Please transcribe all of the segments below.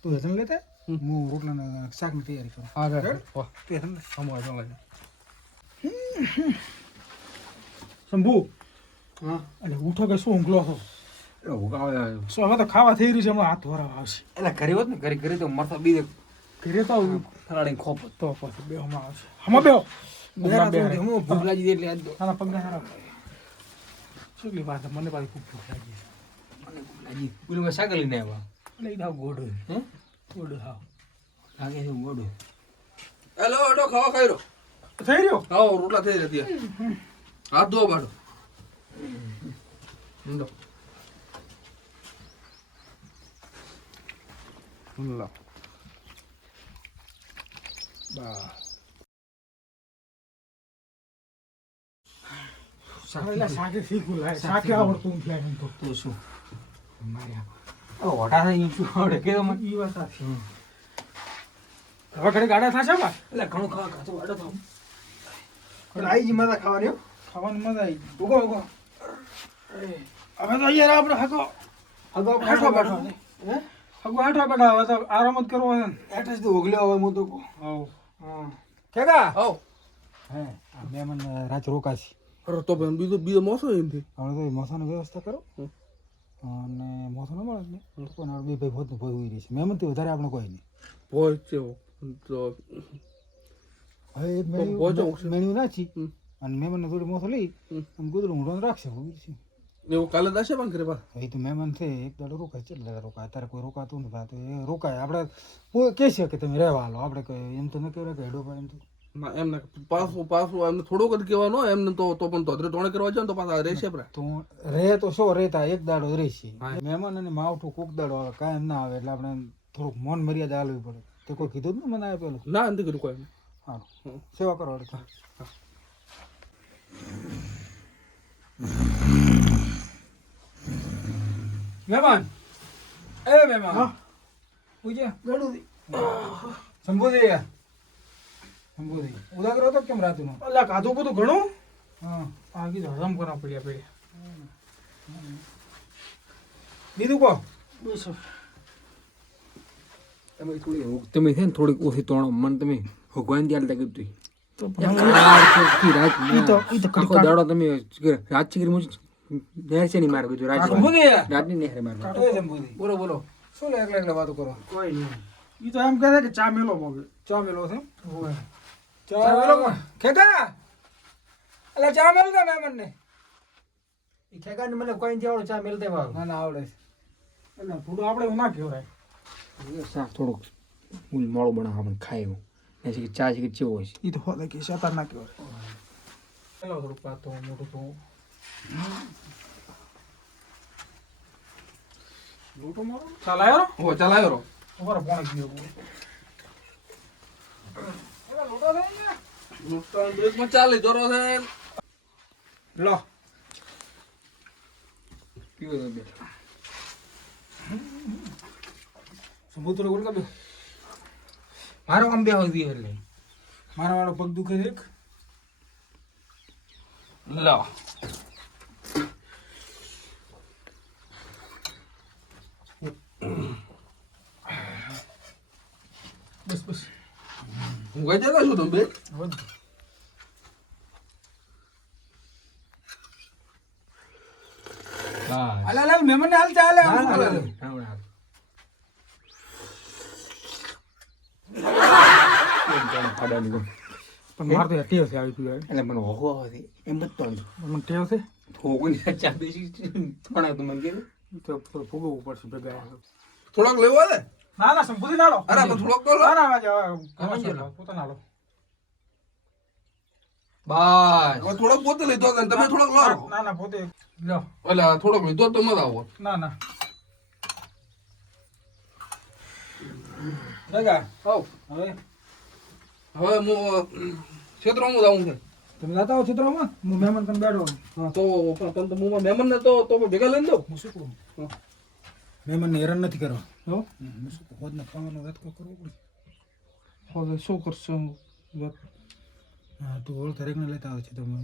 તું હેતન લેતા હું રોટલા શાકની તૈયારી કરું. હા રે તે હેતન લે. અમારે ચાલે શંભુ હા એટલે ઉઠો કે શું ઊંઘલો છો? એ ઉગાવે શું હવે તો ખાવા થઈ રહ્યું છે, હમણાં હાથ ધોરાવા આવશે. એટલે ઘરે હોત ને ઘરે તો મરતા બીજે ઘરે તો ફરાડીને ખોપ તો પછી બે હમણાં આવશે. હમણાં બેહો. બેરા તો હું ભૂખ લાગી ગઈ એટલે આજ તો નાના પગના હારા. શું વાત મને પાછી ખૂબ ભૂખ લાગી છે. મને ભૂખ લાગી પેલું મેં સાકર લઈને આવ્યા એટલે એ થાવ ગોડું હે ગોડું થાવ લાગે છે મોડું હેલો અડો ખાવા ખાઈ રહ્યો થઈ રહ્યો. આવો રોટલા થઈ જતી હાથ ધોવા બાડો લો બા એટલે શાકે શીખવું લાય. શાકે આવડતું નથી લાય તો. તો શું મારે વડા થઈ શું આવડે કે મને ઈ વાત સાચી. હવે ઘરે ગાડા થશે બા. એટલે ઘણું ખાવા ખાતો અડો તો પણ આઈ જી મજા ખાવાની. ખાવાની મજા આવી. ઉગો ઉગો. હવે તો અહીંયા આપણે હગો હેઠો બેઠો છે. હે હગો હેઠો બેઠો. હવે તો આરામ જ કરવો છે ને. એટસ તો ઓગલ્યો હવે હું તો હવ હા કેગા આવો હે આ મહેમાન રાત રોકાશી. અરે તો પણ બીજો મોસો એમથી હવે તો મોસાની વ્યવસ્થા કરો અને મોસો ન મળે ને તો પણ બે ભાઈ ભોતનું ભોય હોઈ રહી છે. મહેમાનથી વધારે આપણે કોઈ નહીં. ભોજ છે તો હવે એક ભોજો મેન્યુ નાખી અને મહેમાનને થોડી મોસો લઈ અને ગોદડું ઊંડો રાખશે. હોઈ છે એવું કાલે દાશે પણ કરે પા એ તો મહેમાન છે એક દાડો રોકાય છે. એટલે રોકાય અત્યારે કોઈ રોકાતું નથી. તો એ રોકાય આપણે કોઈ કહે છે કે તમે રહેવા હાલો. આપણે કઈ એમ તો ન કહેવાય કે હેડો ભાઈ એમ તો ના એમને પાછું એમને થોડુંક જ કહેવાનું એમને તો પણ ધોધરે ટોણે કરવા જાય ને તો પાછા રહેશે પ્રા તો રહે તો શું રહેતા એક દાડો જ રહેશે. મહેમાન અને માવઠું કોક દાડો આવે કાંઈ ના આવે એટલે આપણે થોડુંક મૌન મર્યાદા હાલવી પડે. તે કોઈ કીધું જ ને મને પેલું ના નથી કર્યું કોઈ સારું સેવા કરો અડધા. મહેમાન એ મહેમાન પૂજ્યા ગળું શંભુજી શંભુજી ઉદાગર હતો કેમ રાતું નો? અલ્યા કાધું બધું ઘણું. હા આ કીધું હરામ કરવા પડ્યા બીજું કહો. તમે છે ને થોડીક ઓછી તોણો મને તમે ભગવાન ત્યાં લાગી તું આખો દાડો તમે રાત ચીકરી મુજ નહેર છે નહીં મારે કીધું રાતની નહેર મારે બોલો બોલો શું લે એકલા એકલા વાતો કરો? કોઈ નહીં. ઈ તો એમ કહે કે ચા મેલો મોગે. ચા મેલો છે? ઓય. ચા મેલો કોણ? ખેકા. અલા ચા મેલ દે મહેમાન ને. ઈ ખેકા ને મને કોઈ નથી આવડે ચા મેલ દેવા. ના ના આવડે છે. એટલે થોડું આપણે એવું ના કહેવાય. શાક થોડુંક મોડું બનાવવા આપણને ખાય એવું એથી ચા છે કે ચેવો હોય છે ઈ તો હોદે કે શેતાર ના કહેવાય. પેલો થોડું પાતો મોટું તો લોટો મારો ચાલાયો હો ચલાયો રો તમારો ફોન ગયો. એલા લોટો દે ને. નુકસાન બ્રેકમાં ચાલે જોરો છે લો પીવો તો બે સમુદ્ર ગોળ કાબે મારો આમ બે હોય એટલે મારા વાળો પગ દુખે છે. લો બસ બસ હું કઈ જગા છું તમે બે અલા લાલ મહેમાન ને હાલ ચાલે પણ માર તો ટેવ છે આવી તું એટલે મને હોવો આવે એમ જ તો મને ટેવ છે. હોગું ચા બેસી થોડા તો મને કીધું તો ભોગવવું પડશે ભેગા. થોડાક લેવા દે ના ના સંપૂર્ણ ના લો. અરે પણ થોડોક તો લો ના ના પોતા ના લો. બસ હવે થોડોક પોતે લીધો ને તમે થોડોક લો ના ના પોતે લો. એટલે થોડોક લીધો તો મત આવો ના ના ભેગા આવ હવે હવે હું ક્ષેત્રમાં જાઉં છે તમે જાતા હો ચિત્રમાં હું મહેમાન તને બેઠો. હા તો પણ તમે મહેમાન ને તો ભેગા લઈને દઉં હું શું કહું મહેમાનને હેરાન નથી કરવા. હો હું શું કહું હોદને ખાવાનો વેતકો કરવો પડે. હવે શું કરશો હા તું ઓળખ દરેકને લેતા આવે છે તમે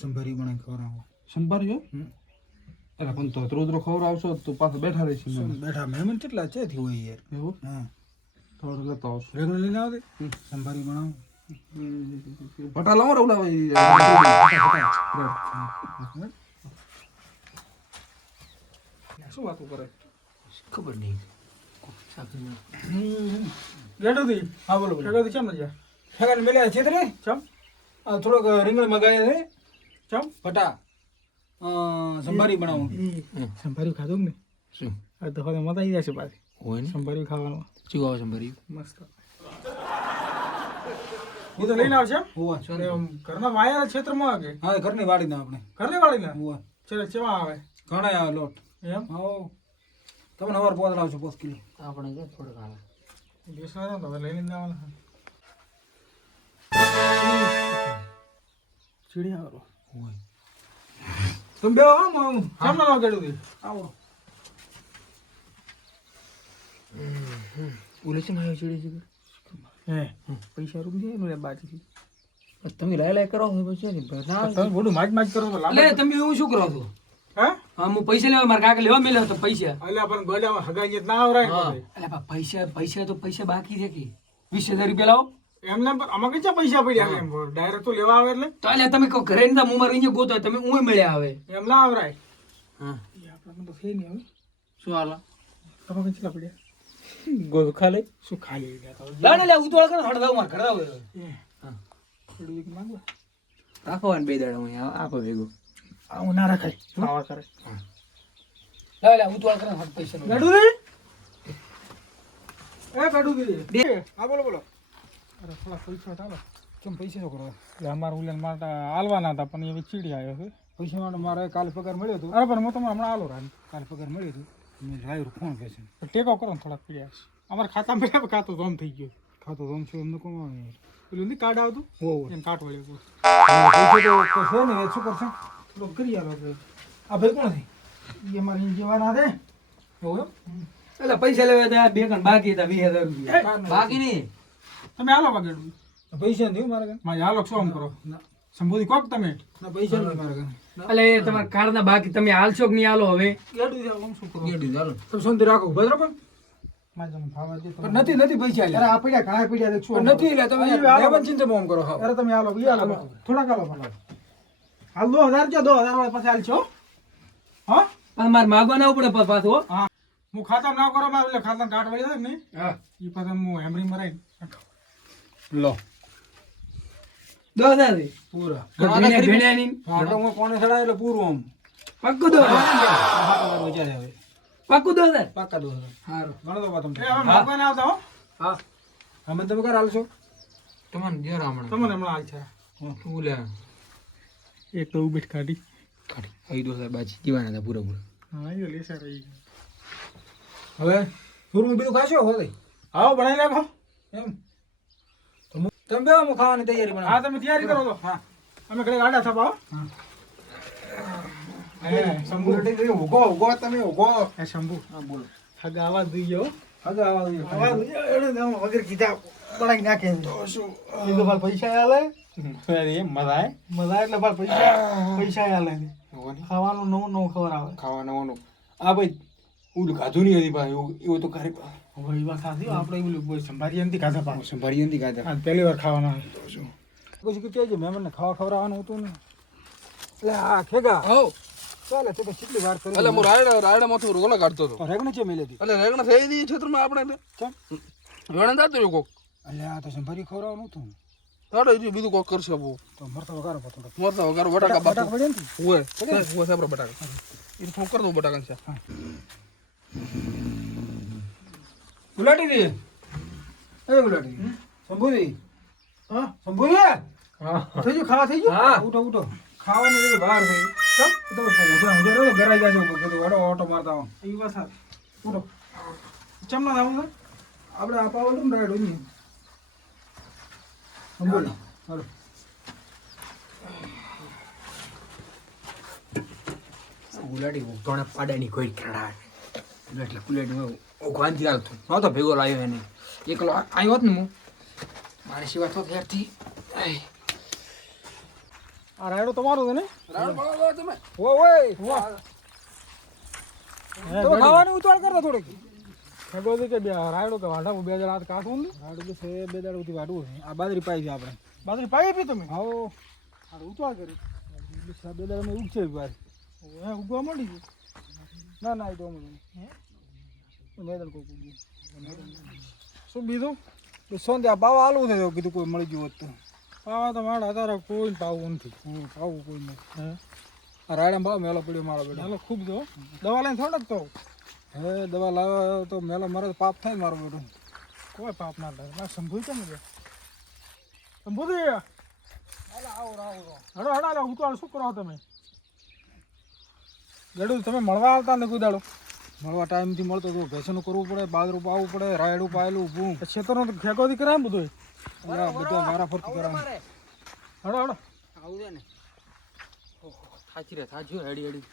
સંભારી બનાવી ખવડાવો. સંભાળ્યો એટલે પણ તો રુદ્ર ખવડાવશો તો પાછા બેઠા રહેશે બેઠા મહેમાન કેટલા છે થી હોય યાર એવું હા થોડું લેતો આવશો રેગણ લઈને આવે સંભારી બનાવો ભટા લાવો રે ઓલા શું વાતો કરે ખબર નહીં ગેડુથી હા બોલો ગેડુથી ચમ મજા ઠેકાને મેલ્યા છે તને ચમ થોડોક રીંગણ મગાયા છે ચમ ફટા સંભારી બનાવું સંભારી ખાધું ને શું આ તો હવે મજા આવી જશે પાછી હોય ને સંભારી ખાવાનું ચીવ આવે સંભારી મસ્ત હું તો લઈને આવશે હોવા ઘરના વાયા ક્ષેત્રમાં કે હા ઘરની વાડીના આપણે ઘરની વાડીના હોવા ચલે કેવા આવે ઘણા આવે લોટ એમ હો તમને હવાર પોતડાવશો 5 કિલો આપણે કે થોડુંક આવે બેસવા દો હવે લઈને જવાના ચીડિયા વાળો હોય તમે બે આવો આમ સામે આવો ગેડુથી આવો ઓલે છે માયો ચીડી છે હે પૈસા રૂપિયા એનું બાકી તમે લાય કરો પછી ના તમે બોડું માજ કરો તો લાગે લે તમે એવું શું કરો છો હા હા હું પૈસા લેવા મારા કાકા લેવા મેલ્યો તો પૈસા અલ્યા પણ ગોડામાં હગાઈ ના આવરાય અલે પૈસા તો પૈસા બાકી છે કે 20000 રૂપિયા લાવો એમને આમાં કેટલા પૈસા પડ્યા એમ ડાયરેક્ટ તો લેવા આવે એટલે તો અલ્યા તમે કહો ઘરે ને હું મારી અહીંયા ગોતો તમે હું મળ્યા આવે એમ ના આવરાય હા એ આપણને તો થઈ નહીં હવે શું હાલા તમે કેટલા પડ્યા ગોદ ખાલી શું ખાલી ગયા લે ઉતોળ કર હડ દાવ માર ઘર દાવ હા થોડું એક માંગવા રાખો ને બે દાડા હું આપો ભેગો આવું ના રખાય ખાવા કરે લે ઉતોળ કર હડ પૈસા ગાડુ રે એ ગાડુ દે હા બોલો બોલો અરે થોડા પૈસા ચાલો કેમ પૈસા શું કરો એટલે અમારે ઉલેન માટે હાલવાના હતા પણ એ ચીડી આવ્યો છે પૈસા માટે મારે કાલે પગાર મળ્યો હતો અરે પણ હું તમારે હમણાં હાલો રાન કાલે પગાર મળ્યો હતો મેં ડ્રાઈવર ફોન કરે છે ટેકો કરો ને થોડા પીડ્યા અમારે ખાતામાં પડ્યા ખાતો ધોમ થઈ ગયો ખાતો ધોમ છે એમને કોણ પેલું નહીં કાર્ડ આવતું હો એને કાટ વળ્યો પૈસા તો છે ને શું કરશે થોડું કરી આલો આ ભાઈ કોણ છે એ અમારે જીવાના છે એવું એટલે પૈસા લેવા હતા બે કણ બાકી હતા 20000 રૂપિયા બાકી નહીં તમે હાલો પગેડું પૈસા નહીં મારે મારે હાલો શું આમ કરો સંબોધી કોક તમે ના પૈસા નહીં મારે એટલે એ તમારા કારના બાકી તમે હાલશો કે નહીં હાલો હવે ગેડું આમ શું કરો ગેડું હાલો તમે શાંતિ રાખો બરાબર નથી પૈસા અરે આ પડ્યા કાય પડ્યા છું નથી એટલે તમે લેવન ચિંતા બોમ કરો અરે તમે હાલો હાલો થોડા કાલો હાલો હાલ 2000 છે 2000 વાળા પાસે હાલ છો હા પણ મારે માગવા ના પડે પાછો હા હું ખાતા ના કરો મારે એટલે ખાતા કાટ વળી જાય ને હા એ પછી હું હેમરી મરાઈ લો 2000 પૂરા ભેણ્યા નહીં હું કોને ચડાય એટલે પૂરું આમ પક્કું 2000 વિચારે હવે પક્કું 2000 પાકા 2000 સારું ગણો તો તમે હવે માગવા ના આવતા હો હા અમે તમે કર હાલશો તમને જરા હમણાં તમને હમણાં હાલ છે હું લે એક તો ઉભી કાઢી કાઢી 2000 બાજી જીવાના હતા પૂરા પૂરા હા એ લેસા રહી હવે પૂરું બીજું ખાશો હવે આવો બનાવી નાખો એમ તમે બે હું ખાવાની તૈયારી બનાવો હા તમે તૈયારી કરો તો હા અમે ઘરે ગાડા થપાવો હા શંભુ ઉગો તમે ઉગો એ શંભુ હા બોલો હગા આવાજ દઈયો હગા આવાજ દઈયો વગર કીધા બનાવી નાખે તો શું એ તો પૈસા આલે અરે મજા એટલે પૈસા આલે ખાવાનું નવું ખબર આવે ખાવા નવું આ ભાઈ ઓલું ખાધું નહીં હતી ભાઈ એવું તો ઘરે એ વાત સાચી આપણે ઓલું સંભારી નથી ખાધા પાછું સંભારી નથી ખાધા પહેલી વાર ખાવાના તો શું પછી કહેજો મહેમાનને ખાવા ખવડાવવાનું હતું ને એટલે આ ખેગા હો ચાલે તો કેટલી વાર કરી એટલે હું રાયડા માંથી રોલા કાઢતો હતો રેગણે છે મેલેથી એટલે રેગણા થઈ ગઈ ક્ષેત્રમાં આપણે કેમ વેણ જાતો રહ્યો કોક એટલે આ તો સંભારી ખવડાવવાનું હતું તાડો બીજું કોક કરશે બહુ તો મરતા વગારો થોડો મોરતા વગાર બટાકા બટાકા પડે ને હોય સાપરા બટાકા એ ફોન કરી દઉં બટાકા છે ગુલાટી દે એ ગુલાટી સંભુદી હા સંભુદી હા થઈ ગયું ખાવા થઈ ગયું હા ઉઠો ખાવાનું બહાર થઈ તો હું ઘરાઈ ગયા છો કીધું ઓટો મારતા આવો એ વાત સાચી ઉઠો ચમના આવું છે આપણે આપાવલું ને રાઈડ હોય સંભુદી હાલો ગુલાડી ઉતોણે પાડેની કોઈ ખડાય એટલે ગુલાડી ઓગવાનથી હાલતું નહોતો ભેગો લાવ્યો એને એકલો આવ્યો હોત ને હું મારી સિવાય તો ત્યારથી આ રાયડો તમારો છે ને રાયડો બનાવો તમે ઓય તો ખાવાની ઉતાળ કરતો થોડીક ખગોદી કે બે રાયડો કે વાઢા બે જણા કાઠું ને રાયડો તો છે બે દાડા ઉતી વાઢવું છે આ બાજરી પાઈ છે આપણે બાજરી પાઈ પી તમે હાઓ આ ઉતાળ કરી બે દાડા માં ઉગશે બાર હે ઉગવા મળી ગયું ના ના એ તો મેદન કોઈ શું બીજું સોંધ્યા પાવા આલું છે કીધું કોઈ મળી ગયું હોત તો પાવા તો મારા તારા કોઈ પાવું નથી પાવું કોઈ નથી હે આ રાયડા ભાવ મેલો પડ્યો મારો બેટો મેલો ખૂબ જો દવા લઈને થોડોક તો હે દવા લાવ્યો તો મેલો મારે તો પાપ થાય મારો બેટો કોઈ પાપ ના થાય ના સંભૂઈ કેમ છે સંભૂઈ હડો હડો ઉતાળ શું કરો તમે ગડું તમે મળવા આવતા ને કોઈ દાડો મળવા ટાઈમથી મળતો તો ભેંસનું કરવું પડે બાજરું પાવું પડે રાયડું પાયેલું ઊભું ખેતરનો તો ખેકોથી કરાય ને બધું બધું મારા ફરતી કરાવે હડો હડો આવું છે ને થાચી રે થાચ્યો હેડી હેડી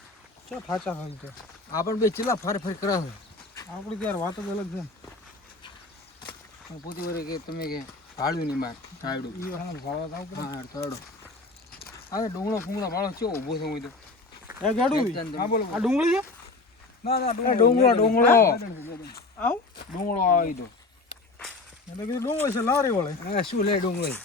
ક્યાં થાચા થાય છે આપણે બે ચેલા ફરી ફરી કરાવે આપણી ત્યારે વાત જ અલગ છે પણ પોતે વરે કે તમે કે ભાડ્યું નહીં માર ભાડ્યું એ વાળા ભાડવા જાવ પડે હા થાડો આ ડુંગળો ફૂંગળો ભાડો ચેવો ઊભો છે હું તો એ ગાડું હા બોલો આ ડુંગળી છે ના ના ડુંગળો ડુંગળો આવ ડુંગળો આવી તો એટલે કીધું ડુંગળી છે લારી વળે શું લે ડુંગળી